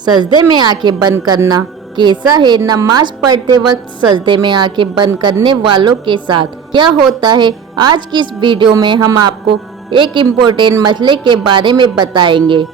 सजदे में आंखें बंद करना कैसा है? नमाज पढ़ते वक्त सजदे में आंखें बंद करने वालों के साथ क्या होता है? आज की इस वीडियो में हम आपको एक इम्पोर्टेंट मसले के बारे में बताएंगे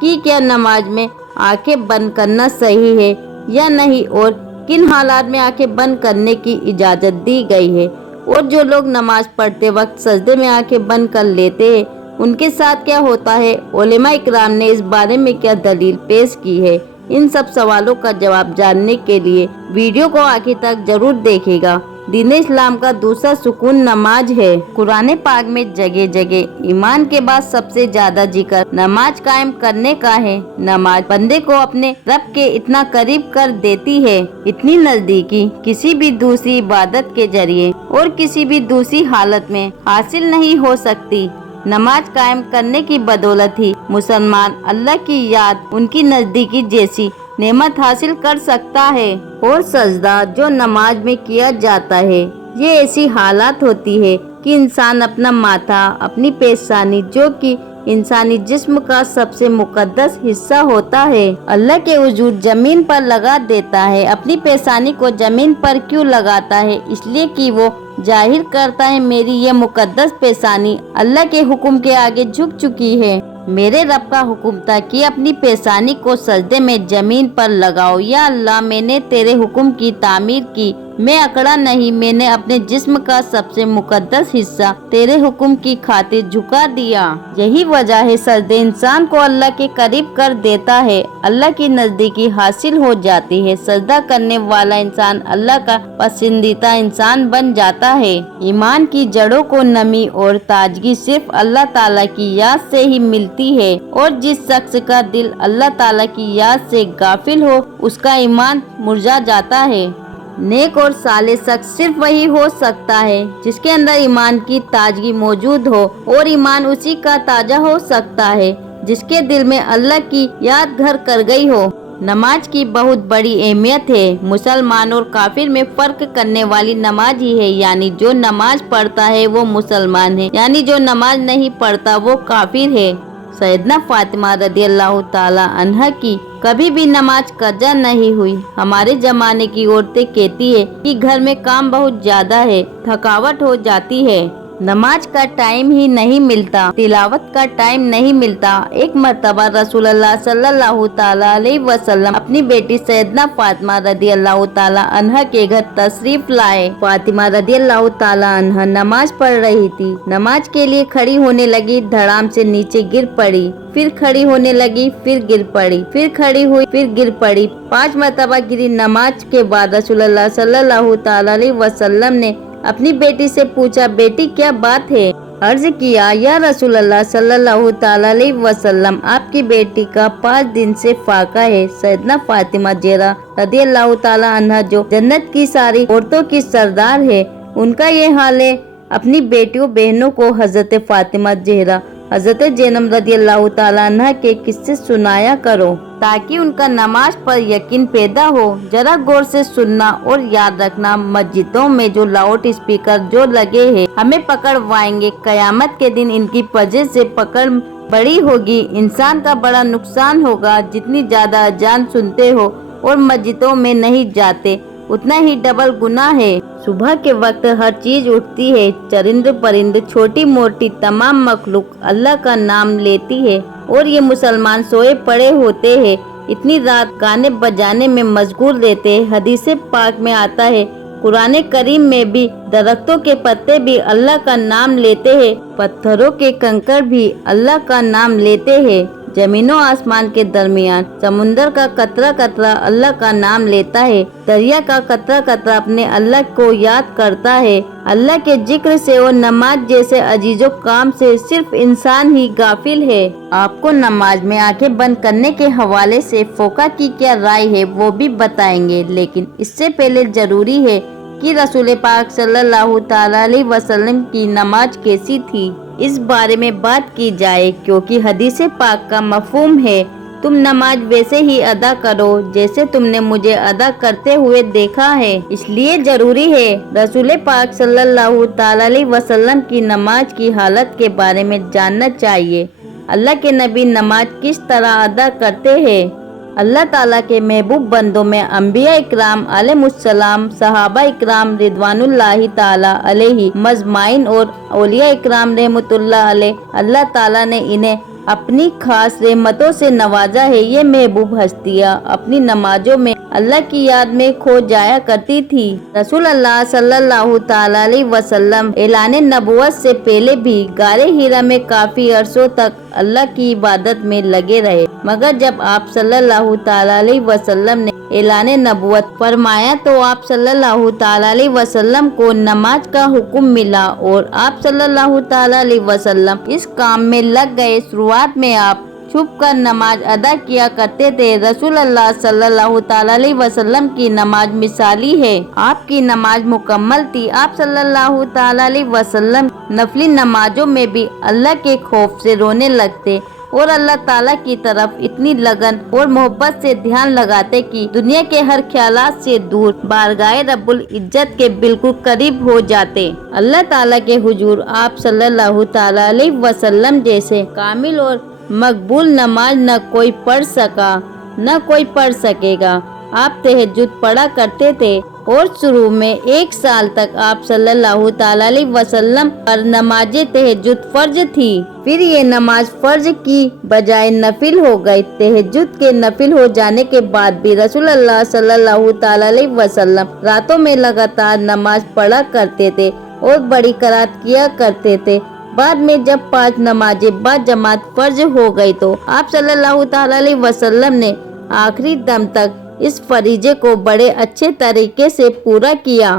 कि क्या नमाज में आंखें बंद करना सही है या नहीं, और किन हालात में आंखें बंद करने की इजाज़त दी गई है, और जो लोग नमाज पढ़ते वक्त सजदे में आंखें बंद कर लेते हैं उनके साथ क्या होता है। उलेमा इकराम ने इस बारे में क्या दलील पेश की है, इन सब सवालों का जवाब जानने के लिए वीडियो को आखिर तक जरूर देखिएगा। दीन इस्लाम का दूसरा सुकून नमाज है। कुरान पाक में जगह जगह ईमान के बाद सबसे ज्यादा जिक्र नमाज कायम करने का है। नमाज बंदे को अपने रब के इतना करीब कर देती है, इतनी नजदीकी किसी भी दूसरी इबादत के जरिए और किसी भी दूसरी हालत में हासिल नहीं हो सकती। नमाज कायम करने की बदौलत ही मुसलमान अल्लाह की याद, उनकी नजदीकी जैसी नेमत हासिल कर सकता है। और सजदा जो नमाज में किया जाता है, ये ऐसी हालात होती है कि इंसान अपना माथा, अपनी पेशानी, जो कि इंसानी जिस्म का सबसे मुकद्दस हिस्सा होता है, अल्लाह के वजूद जमीन पर लगा देता है। अपनी पेशानी को जमीन पर क्यों लगाता है? इसलिए कि वो जाहिर करता है मेरी ये मुकद्दस पेशानी अल्लाह के हुक्म के आगे झुक चुकी है। मेरे रब का हुक्म था कि अपनी पेशानी को सजदे में जमीन पर लगाओ। या अल्लाह, मैंने तेरे हुक्म की तामीर की, मैं अकड़ा नहीं, मैंने अपने जिस्म का सबसे मुकद्दस हिस्सा तेरे हुक्म की खातिर झुका दिया। यही वजह है सजदे इंसान को अल्लाह के करीब कर देता है, अल्लाह की नजदीकी हासिल हो जाती है। सजदा करने वाला इंसान अल्लाह का पसंदीदा इंसान बन जाता है। ईमान की जड़ों को नमी और ताजगी सिर्फ अल्लाह ताला की याद से ही मिलती है, और जिस शख्स का दिल अल्लाह ताला की याद से गाफिल हो उसका ईमान मुरझा जाता है। नेक और साले शख्स सिर्फ वही हो सकता है जिसके अंदर ईमान की ताजगी मौजूद हो, और ईमान उसी का ताजा हो सकता है जिसके दिल में अल्लाह की याद घर कर गई हो। नमाज की बहुत बड़ी अहमियत है। मुसलमान और काफिर में फर्क करने वाली नमाज ही है, यानी जो नमाज पढ़ता है वो मुसलमान है, यानी जो नमाज नहीं पढ़ता वो काफिर है। सैयदना फातिमा रदियल्लाहु ताला अन्हा की कभी भी नमाज कज़ा नहीं हुई। हमारे जमाने की औरतें कहती है कि घर में काम बहुत ज्यादा है, थकावट हो जाती है, नमाज का टाइम ही नहीं मिलता, तिलावत का टाइम नहीं मिलता। एक मर्तबा रसूलुल्लाह सल्लल्लाहु ताला अलैहि वसल्लम अपनी बेटी सैयदना फातिमा रदियल्लाहु ताला अन्हा के घर तशरीफ लाए। फातिमा रदियल्लाहु ताला अन्हा नमाज पढ़ रही थी। नमाज के लिए खड़ी होने लगी, धड़ाम से नीचे गिर पड़ी, फिर खड़ी होने लगी, फिर गिर पड़ी, फिर खड़ी हुई, फिर गिर पड़ी। 5 मर्तबा गिरी। नमाज के बाद रसूलुल्लाह सल्लल्लाहु ताला अलैहि वसल्लम ने अपनी बेटी से पूछा, बेटी क्या बात है? अर्ज किया, या रसूलल्लाह सल्लल्लाहु ताला अलैहि वसल्लम, आपकी बेटी का 5 दिन से फाका है। सैयदना फातिमा ज़हरा रदियल्लाहु ताला अन्हा जो जन्नत की सारी औरतों की सरदार है, उनका ये हाल है। अपनी बेटियों बहनों को हजरत फातिमा ज़हरा, हजरत ज़ैनब रदियल्लाहु ताला अन्हा के किस्से सुनाया करो ताकि उनका नमाज पर यकीन पैदा हो। जरा गौर से सुनना और याद रखना, मस्जिदों में जो लाउड स्पीकर जो लगे हैं हमें पकड़वाएंगे। कयामत के दिन इनकी वजह से पकड़ बड़ी होगी, इंसान का बड़ा नुकसान होगा। जितनी ज्यादा अजान सुनते हो और मस्जिदों में नहीं जाते उतना ही डबल गुनाह है। सुबह के वक्त हर चीज उठती है, चरिंद परिंद छोटी मोटी तमाम मखलूक अल्लाह का नाम लेती है, और ये मुसलमान सोए पड़े होते हैं। इतनी रात गाने बजाने में मशगूल रहते हैं। हदीस पाक में आता है, कुरान करीम में भी दरख्तों के पत्ते भी अल्लाह का नाम लेते हैं, पत्थरों के कंकड़ भी अल्लाह का नाम लेते हैं। जमीनों आसमान के दरमियान समुंदर का कतरा कतरा अल्लाह का नाम लेता है। दरिया का कतरा कतरा अपने अल्लाह को याद करता है। अल्लाह के जिक्र से और नमाज जैसे अजीजों काम से सिर्फ इंसान ही गाफिल है। आपको नमाज में आंखें बंद करने के हवाले से फोका की क्या राय है वो भी बताएंगे, लेकिन इससे पहले जरूरी है कि रसूल पाक सल्लल्लाहु ताला अलैहि वसल्लम की नमाज कैसी थी, इस बारे में बात की जाए, क्योंकि हदीस पाक का मफहूम है, तुम नमाज वैसे ही अदा करो जैसे तुमने मुझे अदा करते हुए देखा है। इसलिए जरूरी है रसूल पाक सल्लल्लाहु ताला अलैहि वसल्लम की नमाज की हालत के बारे में जानना चाहिए। अल्लाह के नबी नमाज किस तरह अदा करते हैं, अल्लाह ताला के महबूब बंदों में अंबिया इकराम अलैहिमुस्सलाम, सहाबा इकराम रिदवानुल्लाहि ताला अलैहि मजमाइन और औलिया इकराम रहमतुल्लाह अलैह, अल्लाह ताला ने इन्हें अपनी खास रहमतों से नवाजा है। ये महबूब हस्तियाँ अपनी नमाजों में अल्लाह की याद में खो जाया करती थी। रसूल अल्लाह सल्लल्लाहु ताला अलैहि वसल्लम ऐलान नबुवत से पहले भी गारे हीरा में काफी अरसों तक अल्लाह की इबादत में लगे रहे, मगर जब आप सल्लल्लाहु ताला अलैहि वसल्लम ने ऐलान नबुवत फरमाया तो आप सल्लल्लाहु ताला अलैहि वसल्लम को नमाज का हुक्म मिला और आप सल्लल्लाहु ताला अलैहि वसल्लम इस काम में लग गए। शुरुआत में आप छुप कर नमाज अदा किया करते थे। रसूल अल्लाह सल्लल्लाहु ताला अलैहि वसल्लम की नमाज मिसाली है, आपकी नमाज मुकम्मल थी। आप सल्लल्लाहु ताला अलैहि वसल्लम नफली नमाजों में भी अल्लाह के खौफ से रोने लगते और अल्लाह ताला की तरफ इतनी लगन और मोहब्बत से ध्यान लगाते कि दुनिया के हर ख्यालात से दूर बारगाह रब्बुल इज्जत के बिल्कुल करीब हो जाते। अल्लाह ताला के हुजूर आप सल्लल्लाहु ताला अलैहि वसल्लम जैसे कामिल और मकबूल नमाज न कोई पढ़ सका न कोई पढ़ सकेगा। आप तहज्जुद पढ़ा करते थे और शुरू में 1 साल तक आप सल्लल्लाहु ताला अलैहि वसल्लम पर नमाज तहज्जुद फर्ज थी। फिर ये नमाज फर्ज की बजाय नफिल हो गई। तहज्जुद के नफिल हो जाने के बाद भी रसूल अल्लाह सल्लल्लाहु ताला अलैहि वसल्लम रातों में लगातार नमाज पढ़ा करते थे और बड़ी करात किया करते थे। बाद में जब 5 नमाजें बाद जमात फर्ज हो गई तो आप सल्लल्लाहु ताला अलैहि वसल्लम ने आखिरी दम तक इस फरीजे को बड़े अच्छे तरीके से पूरा किया।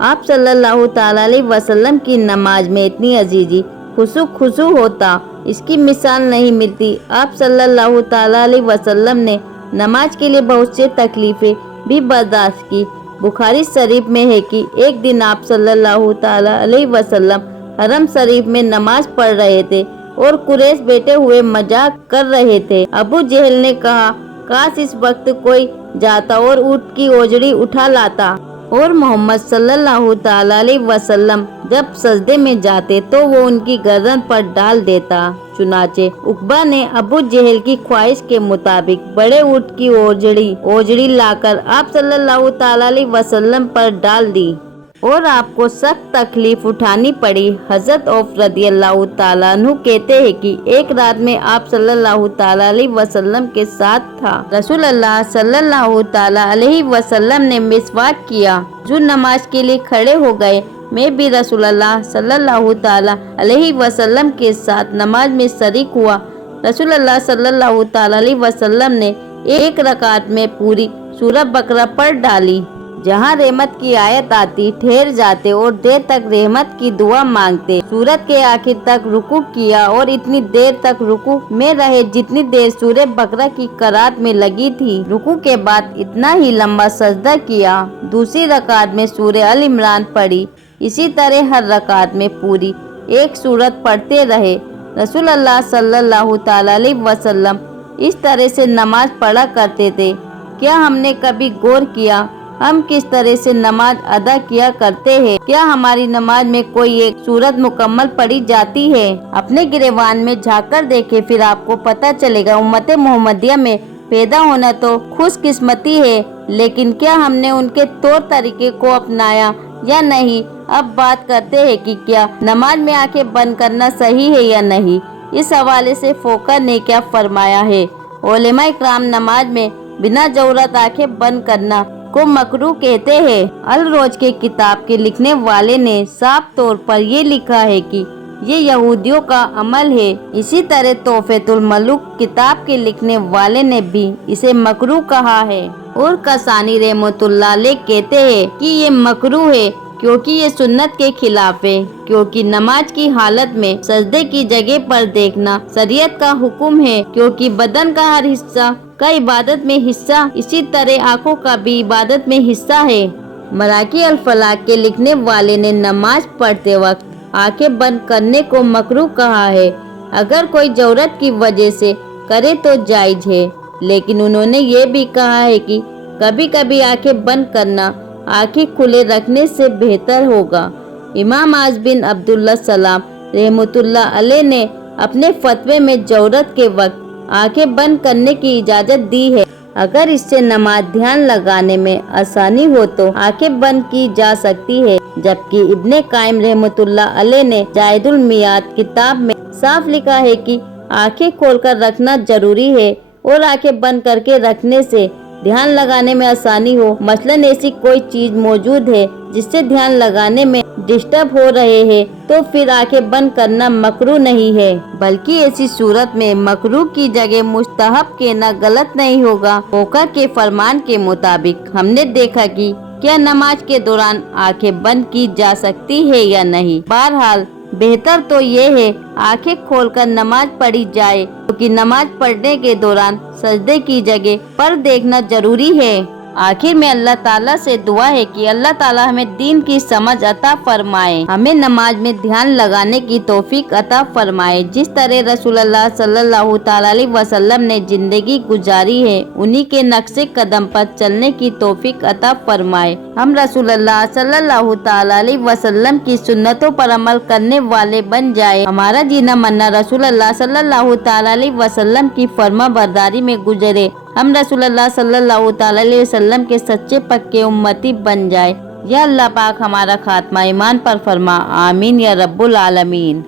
आप सल्लल्लाहु ताला अलैहि वसल्लम की नमाज में इतनी अजीजी खुशू होता, इसकी मिसाल नहीं मिलती। आप सल्लल्लाहु ताला अलैहि वसल्लम ने नमाज के लिए बहुत से तकलीफें भी बर्दाश्त की। बुखारी शरीफ में है कि एक दिन आप सल्लल्लाहु ताला अलैहि वसल्लम हरम शरीफ में नमाज पढ़ रहे थे और कुरैश बैठे हुए मजाक कर रहे थे। अबू जहल ने कहा, काश इस वक्त कोई जाता और ऊँट की ओजड़ी उठा लाता। और मोहम्मद सल्लल्लाहु ताला अलैहि वसल्लम जब सजदे में जाते तो वो उनकी गर्दन पर डाल देता। चुनाचे उकबा ने अबू जहल की ख्वाहिश के मुताबिक बड़े ऊँट की ओजड़ी लाकर आप सल्लल्लाहु ताला अलैहि वसल्लम पर डाल दी और आपको सख्त तकलीफ उठानी पड़ी। हजरत औफ रदियल्लाहु ताला अन्हु कहते हैं कि एक रात में आप सल्लल्लाहु ताला अलैहि वसल्लम के साथ था। रसूल अल्लाह सल्लल्लाहु ताला अलैहि वसल्लम ने मिसवाक किया, जो नमाज के लिए खड़े हो गए। मैं भी रसूल अल्लाह सल्लल्लाहु ताला अलैहि वसल्लम के साथ नमाज में शरीक हुआ। रसूल अल्लाह सल्लल्लाहु ताला अलैहि वसल्लम ने 1 रकात में पूरी सूरह बकरा पढ़ डाली। जहाँ रहमत की आयत आती ठहर जाते और देर तक रहमत की दुआ मांगते। सूरत के आखिर तक रुकू किया और इतनी देर तक रुकू में रहे जितनी देर सूरह बकरा की करात में लगी थी। रुकू के बाद इतना ही लंबा सजदा किया। दूसरी रकात में सूरह अल इमरान पढ़ी। इसी तरह हर रकात में पूरी 1 सूरत पढ़ते रहे। रसूल अल्लाह सल्लल्लाहु ताला अलैहि वसल्लम इस तरह से नमाज पढ़ा करते थे। क्या हमने कभी गौर किया हम किस तरह से नमाज अदा किया करते हैं? क्या हमारी नमाज में कोई एक सूरत मुकम्मल पढ़ी जाती है? अपने गिरेवान में झांककर देखे, फिर आपको पता चलेगा। उम्मत मोहम्मदिया में पैदा होना तो खुशकिस्मती है, लेकिन क्या हमने उनके तौर तरीके को अपनाया या नहीं? अब बात करते हैं कि क्या नमाज में आंखें बंद करना सही है या नहीं। इस हवाले से फोका ने क्या फरमाया है? उलेमा इकराम नमाज में बिना जरूरत आंखें बंद करना को मकरू कहते हैं। अल रोज के किताब के लिखने वाले ने साफ तौर पर ये लिखा है कि ये यहूदियों का अमल है। इसी तरह तोहफेतुल मलूक किताब के लिखने वाले ने भी इसे मकरू कहा है। और कसानी रहमतुल्लाह अलैह कहते हैं कि ये मकरू है क्योंकि ये सुन्नत के खिलाफ है, क्योंकि नमाज की हालत में सजदे की जगह पर देखना शरीयत का हुक्म है, क्योंकि बदन का हर हिस्सा का इबादत में हिस्सा, इसी तरह आँखों का भी इबादत में हिस्सा है। मराकी अल फलाक के लिखने वाले ने नमाज पढ़ते वक्त आंखें बंद करने को मकरूह कहा है। अगर कोई जरूरत की वजह से करे तो जायज है, लेकिन उन्होंने ये भी कहा है कि कभी कभी आंखें बंद करना आंखें खुले रखने से बेहतर होगा। इमाम आज बिन अब्दुल्ला सलाम रहमतुल्लाह अलैह ने अपने फतवे में जरूरत के वक्त आंखें बंद करने की इजाज़त दी है। अगर इससे नमाज ध्यान लगाने में आसानी हो तो आंखें बंद की जा सकती है, जबकि इब्ने कायम रहमतुल्लाह अलैह ने जायदुल मियाद किताब में साफ लिखा है कि आंखें खोलकर रखना जरूरी है और आंखें बंद करके रखने से ध्यान लगाने में आसानी हो। मसलन ऐसी कोई चीज मौजूद है जिससे ध्यान लगाने में डिस्टर्ब हो रहे हैं तो फिर आंखें बंद करना मकरूह नहीं है, बल्कि ऐसी सूरत में मकरूह की जगह मुस्तहब कहना गलत नहीं होगा। मौका के फरमान के मुताबिक हमने देखा कि क्या नमाज के दौरान आंखें बंद की जा सकती है या नहीं। बहरहाल बेहतर तो ये है आंखें खोलकर नमाज पढ़ी जाए, क्योंकि नमाज पढ़ने के दौरान सजदे की जगह पर देखना जरूरी है। आखिर में अल्लाह ताला से दुआ है कि अल्लाह ताला हमें दीन की समझ अता फरमाए, हमें नमाज में ध्यान लगाने की तौफीक अता फरमाए। जिस तरह रसूलुल्लाह सल्लल्लाहु ताला अलैहि वसल्लम ने जिंदगी गुजारी है, उन्हीं के नक्शे कदम पर चलने की तौफीक अता फरमाए। हम रसूलुल्लाह सल्लल्लाहु ताला अलैहि वसल्लम की सुन्नतों पर अमल करने वाले बन जाए। हमारा जीना मरना रसूलुल्लाह सल्लल्लाहु ताला अलैहि वसल्लम की फर्मा बरदारी में गुजरे। हम रसूलुल्लाह सल्लल्लाहु ताला अलैहि वसल्लम के सच्चे पक्के उम्मती बन जाए। या अल्लाह पाक हमारा खात्मा ईमान पर फरमा। आमीन या रब्बुल आलमीन।